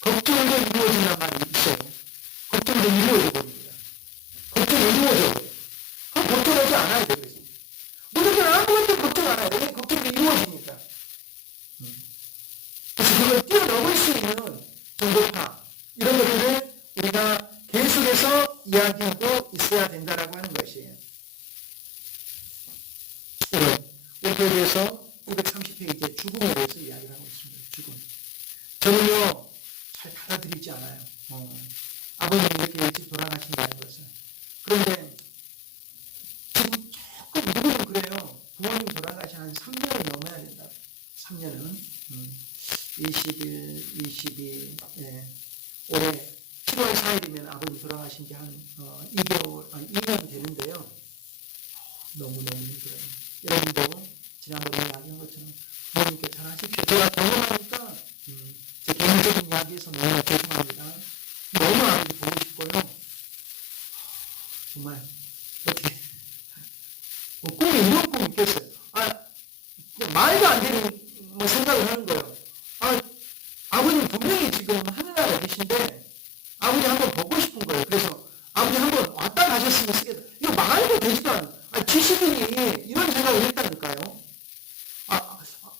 걱정도 이루어진단 말이 있어요. 걱정도 이루어져 버립니다. 걱정이 이루어져 버려요. 그럼 걱정하지 않아야 돼요. 무조건 아무것도 걱정 안 해요. 왜 걱정이 이루어지니까. 그래서 그걸 뛰어넘을 수 있는 정도파 이런 것들을 우리가 계속해서 이야기하고 있어야 된다라고 하는 것이에요. 이렇게 대해서 530페이지에 죽음에 대해서 이야기를 하고 있습니다. 죽음. 저는요 잘 받아들이지 않아요. 아버님이 이렇게 일찍 돌아가신다는 것을. 그런데 지금 조금 누구는 그래요. 부모님 돌아가신 한 3년이 넘어야 된다. 3년은 21, 22 올해 7월 4일이면 아버님 돌아가신 지 한 2년 되는데요. 너무너무 힘들어요. 여러분도 지난번에 이야기한 것처럼 부모님께 잘하십시오. 제가 경험하니까 제 개인적인 이야기에서 너무 죄송합니다. 너무 아버지 보고 싶고요. 정말 어떻게 꿈이 이런 꿈이 있겠어요. 말도 안 되는 생각을 하는 거예요. 아버님 분명히 지금 하늘나라에 계신데 아버지 한번 보고 싶은 거예요. 그래서 아버지 한번 왔다 가셨으면 쓰겠다. 이거 말도 되지도 않아요. 지식인이 이런 생각을 했다니까요.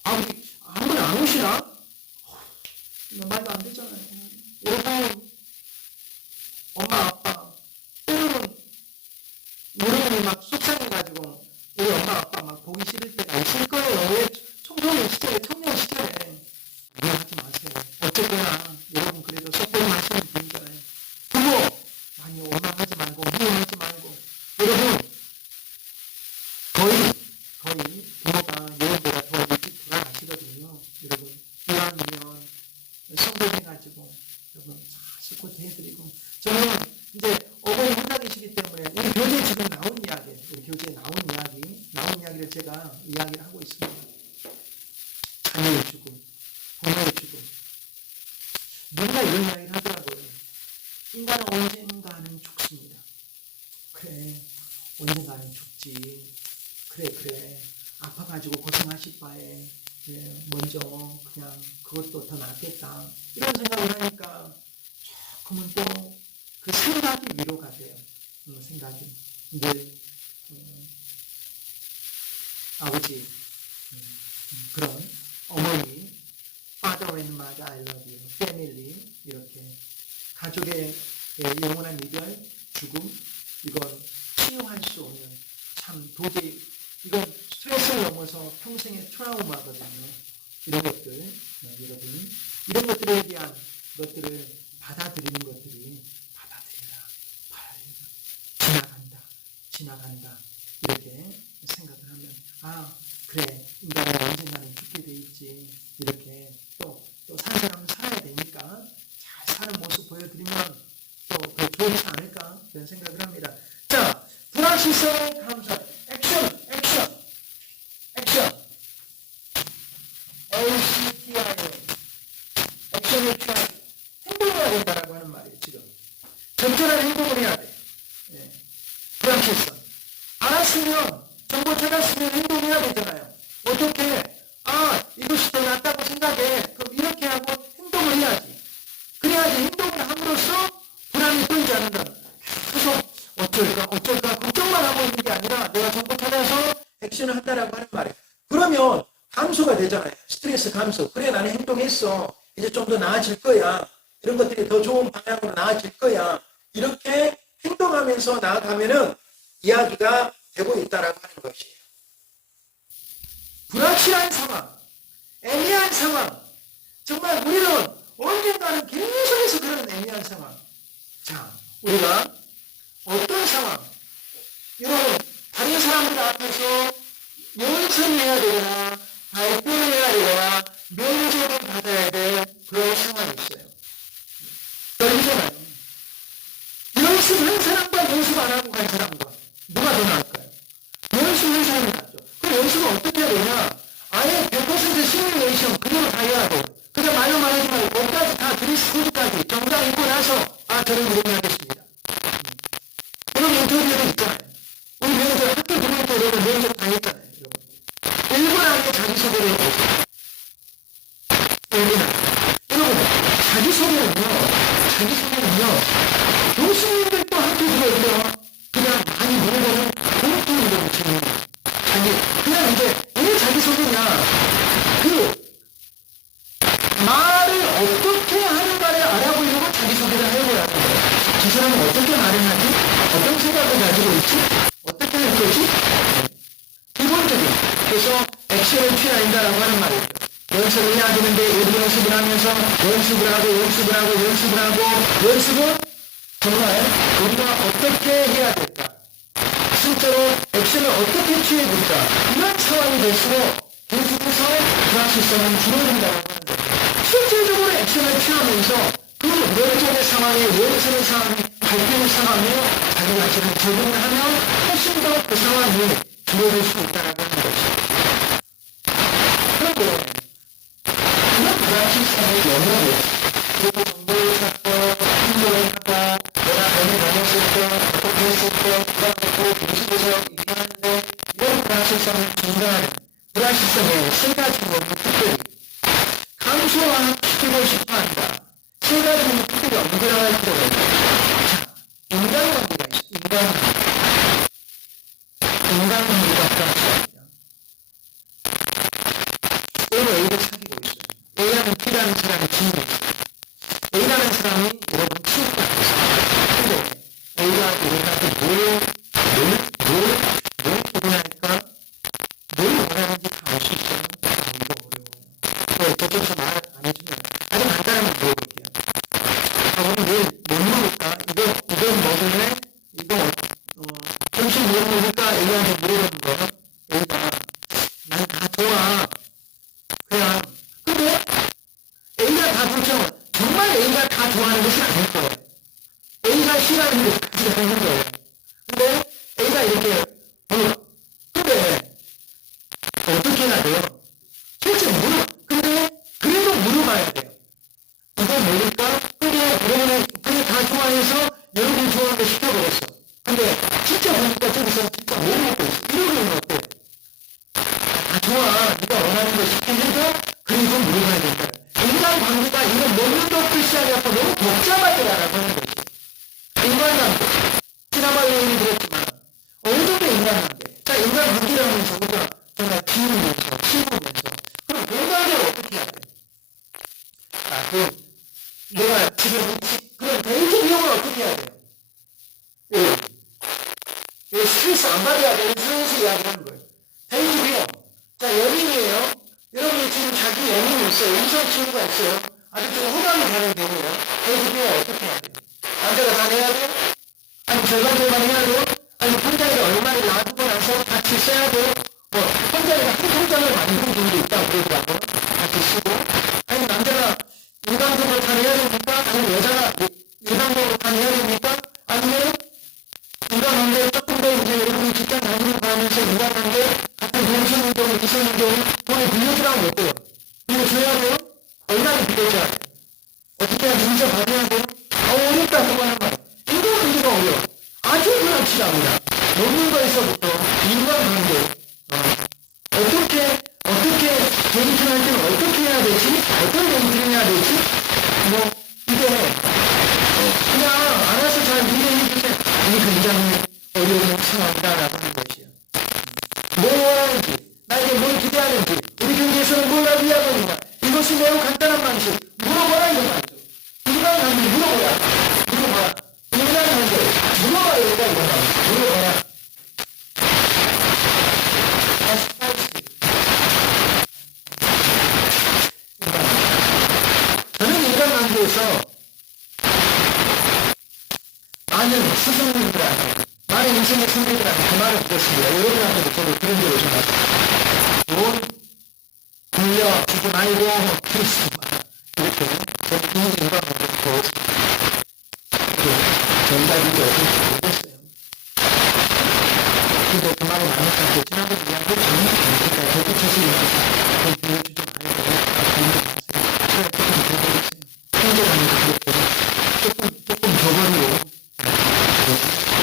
아버지 한 번에 안 오시나? 이거 말도 안 되잖아요. 여러분 엄마 아빠 때로는 여러분이 막 속상해가지고 우리 엄마 아빠 막 보기 싫을 때가 있을 거예요. 왜 청소년 시절에 청년 시절에 미워하지 마세요. 어쨌거나 여러분 그래도 속보임 하시는 분이잖아요. 부모 많이 원망하지 말고 미워하지 말고 여러분 거의 부모가 여러분보다 더 일찍 돌아가시거든요. 여러분 이왕이면 성공해가지고 여러분 실컷 해드리고 저는 이제 어머니 혼자 계시기 때문에 우리 교재에 지금 나온 이야기를 제가 이야기를 하고 있습니다. 자녀의 죽음, 부모의 죽음. 누가 이런 이야기를 하더라고요. 인간은 언젠가는 죽습니다. 그래, 언젠가는 죽지. 그래. 아파가지고 고생하실 바에 먼저 그냥 그것도 더 낫겠다. 이런 생각을 하니까 조금은 또 그 생각이 위로가 돼요. 생각이. 늘 아버지, 그런 어머니, father and mother, I love you, family 이렇게 가족의 영원한 이별, 죽음 이건 치유할 수 없는 참 도저히 이건 스트레스를 넘어서 평생의 트라우마거든요. 이런 것들 여러분 이런 것들에 대한 것들을 받아들이는 것들이 지나간다 이렇게 생각을 하면 그래 인간은 언젠가는 죽게 돼 있지 이렇게 또 산 사람은 살아야 되니까 잘 사는 모습 보여드리면 또 더 좋지 않을까 그런 생각을 합니다. 자, 불확실성의 감사 액션 액션을 취할 행동을 해야 된다라고 하는 말이에요. 지금 적절한 행동을 해야 돼. 액션을 한다라고 하는 말이에요. 그러면 감소가 되잖아요. 스트레스 감소. 그래, 나는 행동했어. 이제 좀 더 나아질 거야. 이런 것들이 더 좋은 방향으로 나아질 거야. 이렇게 행동하면서 나아가면은 이야기가 되고 있다라고 하는 것이에요. 불확실한 상황, 애매한 상황. 정말 우리는 언젠가는 계속해서 그런 애매한 상황. 자, 우리가 어떤 상황, 여러분, 다른 사람들 앞에서 연설을 해야 되거나, 발표를 해야 되거나, 면접을 받아야 될 그런 상황이 있어요. 떨리잖아요. 연습한 사람과 연습 안 하고 간 사람과 누가 더 나을까요? 연습한 사람이 낫죠. 그 연습을 어떻게 해야 되냐? 아예 100% 시뮬레이션 그대로 다 해야 돼요. 그냥 말로 말하지 말고 옷까지 다 드레스 코드까지 정장 입고 나서 저는 이렇게 하겠습니다. 이런 인터뷰도 있잖아요. 우리 면접 학교 들어올 때 여러분 면접 다 했잖아요. 1분 안에 자기소개를 해보세요. 1분 안에. 여러분 자기소개는요 교수님들도 학교 들어올 때 그냥 많이 물어보는 공통적인 질문이에요. 그냥 이제 왜 자기소개냐, 말을 어떻게 하는가를 알아보려고 자기소개를 해보라는 거예요. 저 사람은 어떻게 말을 하지? 어떤 생각을 가지고 있지? 어떻게 할 거지? 기본적인. 그래서 액션을 취해야 한다라고 하는 말이에요. 연습을 해야 되는데 예비 연습을 하면서 연습을 하고 연습은 정말 우리가 어떻게 해야 될까? 실제로 액션을 어떻게 취해볼까? 이런 상황이 될수록 계속해서 불확실성은 줄어든다고 하는 거예요. 실질적으로 액션을 취하면서 그 면접의 상황에, 연습의 상황에, 발표의 상황에 자기 자신을 적응을 하면 훨씬 더 그 상황이 줄어들 수 있다고 하는 것이죠. 그런데 이런 불확실성의 영역을 그리고 정보를 찾고 행동을 하고 내가 어디 다녔을 때 어떻게 했을 때 그런 것도 교실에서 이렇게 하는데 이런 불확실성을 증가하는 불확실성의 세 가지 것을 특별히 감소시키고 싶어한다. 세 가지는 특별히 언급할 필요가 있다. 자, 인간관계가 있습니다. 인간관계가 불확실합니다. 여러분 A를 사귀고 있어요. A라는 B라는 사람이 지인이 있어요. A라는 사람이 여러분 친구가 있어요. 근데 A가 우리한테 뭘 구분할까? 뭘 원하는지 다 알 수 있어요? 이거 어려워요. 저쪽에서 말 안 해주면 아주 간단한 걸 물어볼게요. 우리 내일 뭐 먹을까? 이거 먹을래? 점심 뭐 먹을까? A한테 물어보는 거예요. A가 난 다 좋아. 그냥 근데 A가 다 좋죠. 정말 A가 다 좋아하는 것은 아닐 거예요. A가 싫어하는 것까지 하는 거예요. 근데 A가 이렇게 물어. 근데 어떻게 해야 돼요? 실제 근데 그래도 물어봐야 돼요. 이거 먹을까? 근데 그러면은 그게 다 좋아해서 여러분이 좋아하는 거 시켜버렸어. 근데 진짜 보니까 저기서 진짜 못 먹고 있어. 이러면 어때요? 아 좋아. 네가 원하는 거 시키는데 그래도 물어봐야 된다. 인간관계가 이런 먹는 것도 시작해서 너무 복잡하더라라고 하는 거지. 인간관계. 지난번에 얘기 드렸지만 어느 정도 인간관계. 자, 인간관계라는 것은 우리가 정말 비우면서 키우면서 그럼 인간관계를 어떻게 해야 돼? 내가 지금 그런 데이트 비용을 어떻게 해야 돼요? 스트레스 안 받아야 되는 상황에서 이야기하는 거예요. 데이트 비용. 자, 연인이에요. 여러분이 지금 자기 연인이 있어요. 인성 친구가 있어요. 아주 좀 호감이 가는 경우에요. 데이트 비용 어떻게 해야 돼요? 남자가 다 내야 돼요? 아니 절반절반 해야 돼요? 아니 통장에다 얼마를 놔두고 나서 같이 써야 돼요? 통장에다 한 통장을 만드는 분도 있다고 그러더라고요. 같이 쓰고. 아니 남자가 일방적으로 다 내야 됩니까? 아니면 여자가 일방적으로 다 내야 됩니까? 아니면 인간관계 조금 더 이제 여러분이 직장 다니는 가면서 인간관계 같은 동성이든 이성이든 돈을 빌려주라면 어때요? 빌려줘야 돼요? 얼마나 빌려줘야 돼요? 어떻게 해야 인사 받아야 돼요? 어렵다고 하는 말. 이거 문제가 어려워. 아주 불확실합니다. 먹는 거에서부터 인간관계 어떻게 데이트를 할 때는 어떻게 해야 되지? 어떤 데이트를 해야 되지? 이게 그냥 알아서 잘 이해해 주세요. 이게 굉장히 어려운 상황이다라고 하는 것이에요. 뭘 하는지, 우리 경제에서는 뭘 하기 위함이냐. 이것이 매우 간단한 방식. 물어보라 이런 말이죠. 인간관계 물어보라. 물어보라. 인간관계 물어봐야 된다 이런 말이죠. 물어보라. 저는 인간관계에서 많은 스승님들한테, 많은 인생의 선배들한테 그 말을 들었습니다. 여러분한테도 저도 그런 적을 좀 봤어요. 돈 빌려주지 말고 그렇습니다. 이렇게 저는 이 인간관계를 배웠습니다. 정답인지 어딘지 모르겠어요. 근데 그 말이 맞는 게 지난번에 이야기를 정리하니까 저도 자신이니까 돈 빌려주지 말고 돈도 마세요. 제가 조금 줘버렸어요. 형제간에도 그랬더니 조금 줘버리고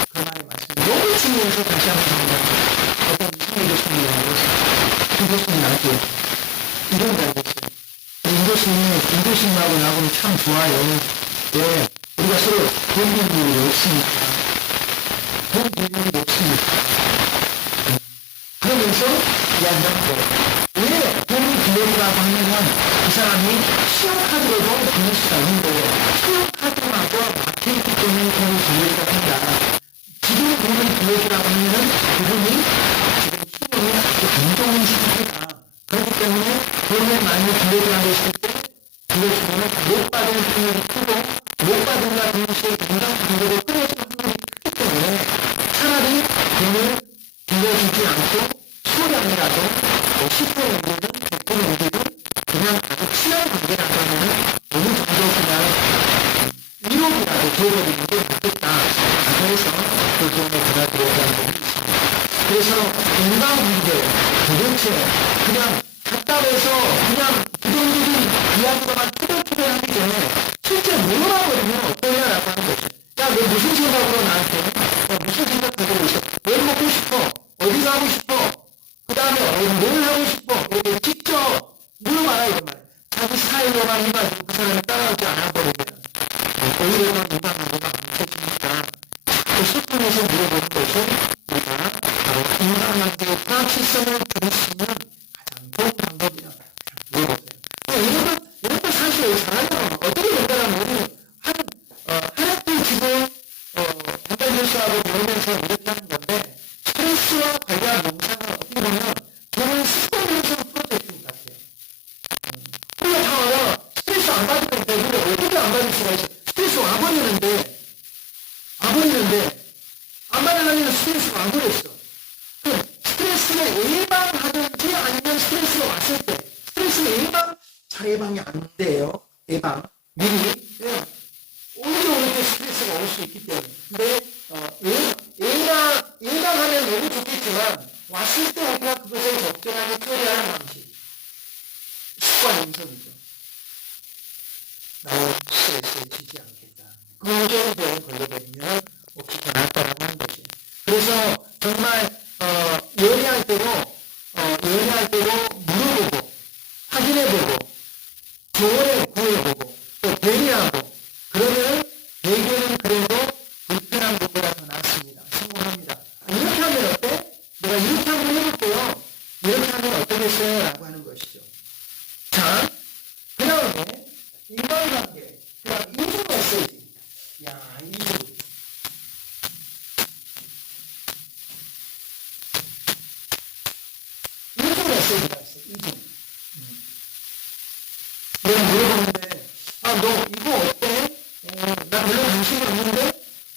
그 말이 맞습니다. 너무 중요해서 다시 한번 정리합니다. 어떤 이상의 교수님이 알겠어요. 그 교수님 나한테 이런 거 알겠어요. 인도신하고 나하고는 참 좋아요. 왜? 우리가 서로 돈 빌릴 일이 없으니까. 돈 빌릴 일이 없으니까. 그러면서 이야기하는 거예요. 왜 돈을 빌려주라고 하면은 그 사람이 신용카드로도 빌릴 수가 있는데 신용카드하고 막혀있기 때문에 돈을 빌려주라고 한다. 지금 돈을 빌려주라고 하면은 그분이 지금 신용이 아주 안 좋은 시기다. 그렇기 때문에 돈을 많이 빌려주라고 했을 때 빌려주면 못 받은 금액이 크고 못 받은과 동시에 인간관계를 끊어지는 확률이 크기 때문에 차라리 돈을 빌려주지 않고 소량이라도 10% 정도든 100% 정도든 그냥 아주 친한 관계라고 하면은 어느 정도 그냥 1억이라도 줘버리는 게 낫겠다. 그래서 그 돈을 받아들여야 하는 부분이 있습니다. 그래서 인간관계 도대체 그냥 답답해서 그냥 부정적인 이야기로만 투덜투덜하기 전에 실제 물어봐버리면 어떠냐라고 하는 거죠. 야, 너 무슨 생각으로 나한테? 무슨 생각 가지고 있어? 뭘 먹고 싶어? 어디 가고 싶어? 그 다음에 뭘 하고 싶어? 이렇게 직접 물어봐라 이런 말. 자기 스타일로만 해가지고 그 사람을 따라오지 않아버리면 오히려 더 인간관계가 뭉쳐지니까 자꾸 소통해서 물어보는 것이 우리가 바로 인간관계의 프락시성을 들을 수 있는 가장 좋은 방법이라고 물어보세요. 이런 거 사실 잘하려면 어떻게 된다면 우리는 한 학기 지금 인간교수하고 배우면서 이렇게 하는 건데 스트레스와 관련 영상을 어떻게 보면 저는 습관적으로 프로젝트 같아요. 우리가 다 스트레스 안 받을 건데 어떻게 안 받을 수가 있어? 스트레스 와버리는데 안 받으려면 스트레스가 안 그랬어. 스트레스를 예방하든지 아니면 스트레스가 왔을 때 스트레스 잘 예방이 안 돼요. 미리 오히려 이렇게 스트레스가 올 수 있기 때문에. 근데 예방하면 너무 좋겠지만 왔을 때 우리가 그것을 적절하게 처리하는 방식, 습관 연습이죠. 나는 스트레스에 지지 않겠다. 그 정도에 걸려버리면 혹시 더 낫다라고 하는 거지. 그래서 정말 연애할 때도 물어보고 확인해보고 조언을 구해보고 또 대리하고 그러면 대개는 그래도 불편한 것보다 더 낫습니다. 성공합니다. 이렇게 하면 어때? 내가 이렇게 한번 해볼게요. 이렇게 하면 어떠겠어요? 라고 하는 것이죠. 자, 그 다음에 인간관계, 그 다음 이중 메시지. 이중 메시지가 있어요. 이중. 내가 물어보는데, 너 이거 어때? 나 별로 관심이 없는데?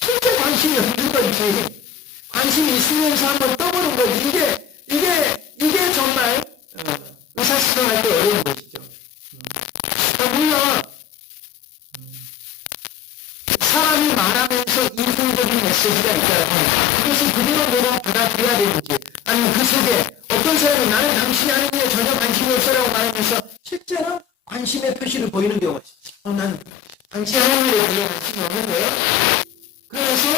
실제 관심이 없는 거지. 관심이 있으면서 한번 떠보는 거지. 이게 정말, 의사소통할 때 어려운 것이죠. 물론, 사람이 말하면서 이성적인 메시지가 있다면 그것을 그대로 내가 받아들여야 되는지, 아니면 그 속에 어떤 사람이 나는 당신이 하는 일에 전혀 관심이 없어라고 말하면서 실제는 관심의 표시를 보이는 경우가 있어요. 난 당신 하는 일에 별로 관심이 없는 거예요. 그래서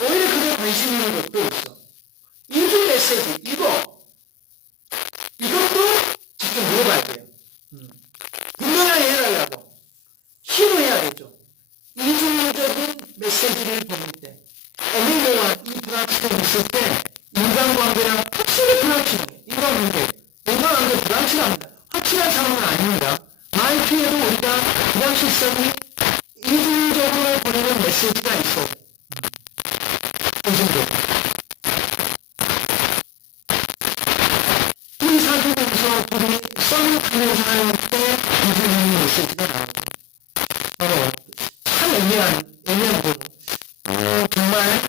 오히려 그게 관심 있는 것도 있어. 이중 메시지, 이것도 직접 물어봐야 돼요. 분명하게 해달라고. 신호해야겠죠. 이중적인 메시지를 보낼 때, 애매모호한 이 불확실함이 있을 때, 인간관계랑 확실히 불확실해. 인간관계. 내가 불확실성이 이중적으로 보내는 메시지가 있어요. 이중적으로. 둘이 사귀면서 둘이 썸을 타면서 할 때 이중적인 메시지가 나옵니다. 참 애매한 부분. 정말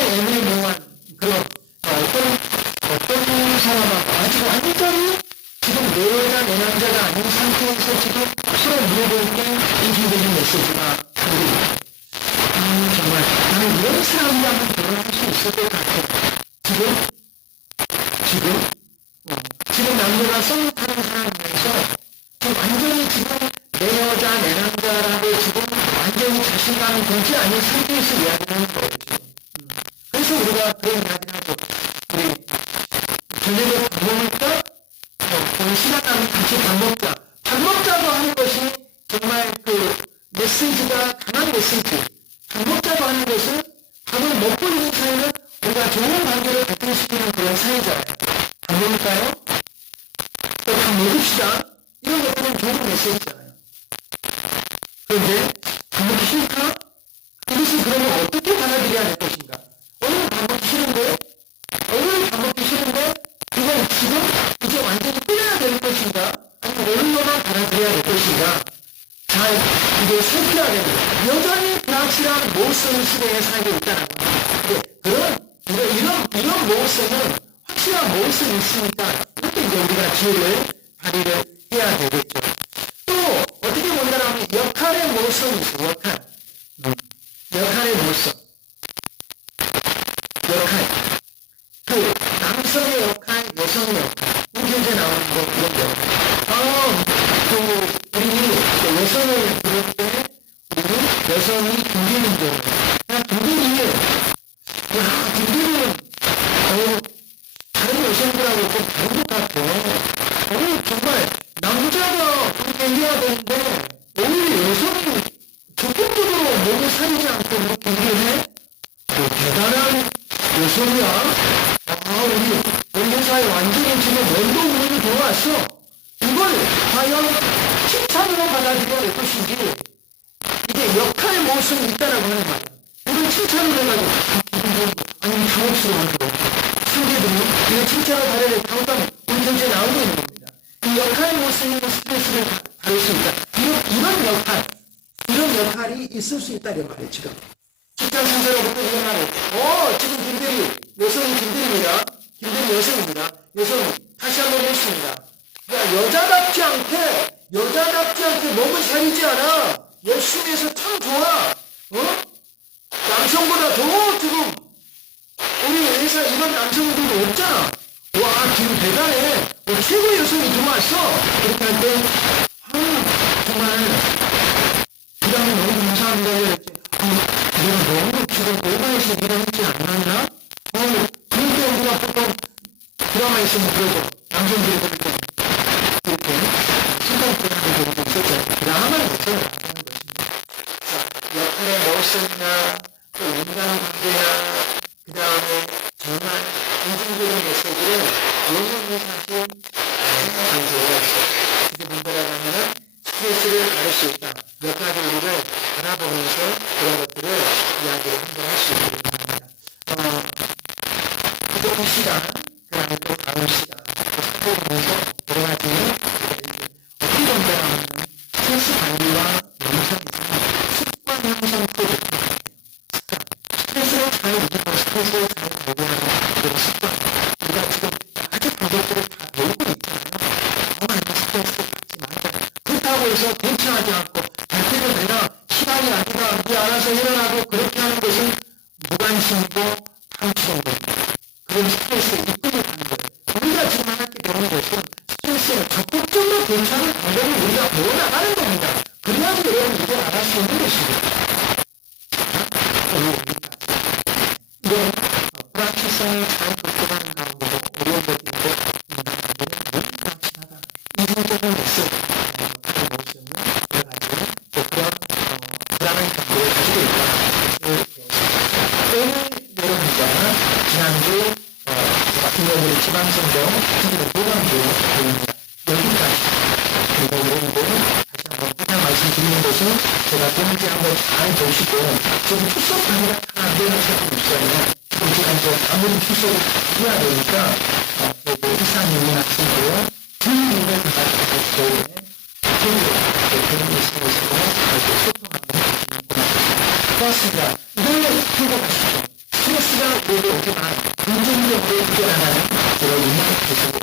애매모호한 그런 어떤 사람하고 아직 완전히 지금 내 여자 내 남자가 아닌 상태에서 지금 서로 물어볼 때 이중적인 메시지가 들립니다. 정말 나는 이런 사람과는 결혼할 수 있을 것 같아. 지금 남녀가 썸을 타는 사람에서 지금 완전히 지금 내 여자 내 남자라고 지금 완전히 자신감이 들지 않은 상태에서 이야기를 하는 거예요. 그래서 우리가 그런 이야기를 하고 우리 저녁에 밥 먹을까? 오늘 시간 나면 같이 밥 먹자. 밥 먹자고 하는 것이 정말 그 메시지가 강한 메시지. 밥 먹자고 하는 것은 밥을 먹고 있는 사이는 우리가 좋은 관계를 발전시키는 그런 사이잖아요. 밥 먹을까요? 또 밥 먹읍시다. 이런 것들은 좋은 메시지잖아요. 그런데 밥 먹기 싫다? 이것을 그러면 어떻게 받아들여야 할 것인가? 오늘 밥 먹기 싫은데? 이건 지금 이제 완전히 끊어야 될 것인가? 아니면 오늘로만 받아들여야 될 것인가? 잘 이게 살펴야 됩니다. 여전히 불확실한 모성 시대에 살고 있다는 겁니다. 이런 모성은 확실한 모성이 있으니까 이것도 이제 우리가 지혜를 발휘를 해야 되겠죠. 또 어떻게 본다면 역할의 모성이 있어요. 역할의 모성. 그 남성의 역할, 여성의 역할. 우리 현재 나오는 거 그런 거. 우리 여성을 부를 때 우리는 여성이 김대리인 경우. 김대리는 다른 여성들하고 좀 다른 것 같아요. 정말 남자가 그렇게 해야 되는데 오히려 여성이 적극적으로 몸을 사리지 않고 그렇게 해? 대단한 여성이야. 우리 회사에 완전히 지금 원동 운동이 들어왔어. 이걸 과연 칭찬으로 받아들여야 할 것인지 이게 역할 모습이 있다라고 하는 말이야. 이걸 칭찬으로 해가지고 아니면 당혹스러운 그런 상대들이 이거 칭찬을 받아야 될 당혹감 우리 현재 나오고 있는 겁니다. 이 역할 모습이 스트레스를 받을 수 있다. 이런 역할이 있을 수 있다는 말이에요. 지금 직장 상사로부터 이런 말을 지금 김대리 여성이 김대리입니다. 김대리 여성입니다. 여성 다시 한번 묻습니다. 야, 여자답지 않게 몸을 사리지 않아. 열심히 해서 참 좋아. 남성보다 더 지금 우리 회사 이런 남성들도 없잖아. 와, 지금 대단해. 최고 여성이 들어왔어. 그렇게 할 때 정말 그 다음에 너무 감사합니다. 내가 너무 지금 오바에서 일을 했지 않았나? 그런 때 우리가 보통 드라마 있으면 그러죠. 남성들이 그럴 때 이렇게 생각을 하는 경우도 있었죠. 드라마는 없어요. 하는 것입니다. 역할의 모습이나 또 인간관계나 그 다음에 정말 인증적인 메시지를 여성이 사실 관계가 있어요. 어떻게 본다라고 하면은 스트레스를 받을 수 있다. 몇 가지 우리를 바라보면서 그런 것들을 이야기를 한번 할 수 있기를 바랍니다. 부족한 시간, 그 다음에 또 다음 시간, 또 살펴보면서 여러 가지 어떻게 본다라면 스트레스 관리와 영상이나 습관 형성도 좋습니다. 스트레스를 잘 이기고 스트레스를 잘 관리하는 그런 습관. 우리가 지금 아주 가족들을 다 배우고 있잖아요. 정말 스트레스 받지 말자. 그렇다고 해서 괜찮하지 않고 발표를 내가 시간이 아니다. 네 알아서 일어나고 그렇게 하는 것은 무관심이고 방치적이고 그런 스트레스에 이끌려 가는 거예요. 우리가 지금 하나님께 배우는 것은 스트레스를 적극적으로 대처하는 방법을 우리가 배워나가는 겁니다. 그래야지 여러분 이걸 알을 수 있는 것입니다. 오늘 여기까지. 이런 불확실성을 잘 극복하는 가운데도 어려운 것들인데 인간관계는 너무 불확실하다. 이중적인 메시지 하는 모습은 여러 가지 또 그런 불안한 관계를 가지고 있다는 것을 배웠습니다. 오늘 여러분과 지난주 김영우의 지방선거 특히 보관부 배웁니다. 여기까지. 그리고 여러분들은 다시 한번 드리는 것은 제가 공지한 걸 잘 보시고 지금 출석 방해가 안 되는 사람이 있어요. 그럼 제가 이제 아무리 출석을 해야 되니까 이사님이 학생도요. 주민을 가지고 그런 말씀을 소통하는 고맙습니다. 이걸 하고 가시죠. 스트레스가 오게 오지만 긍정적으로 이겨나가는 그런 인물을 계시고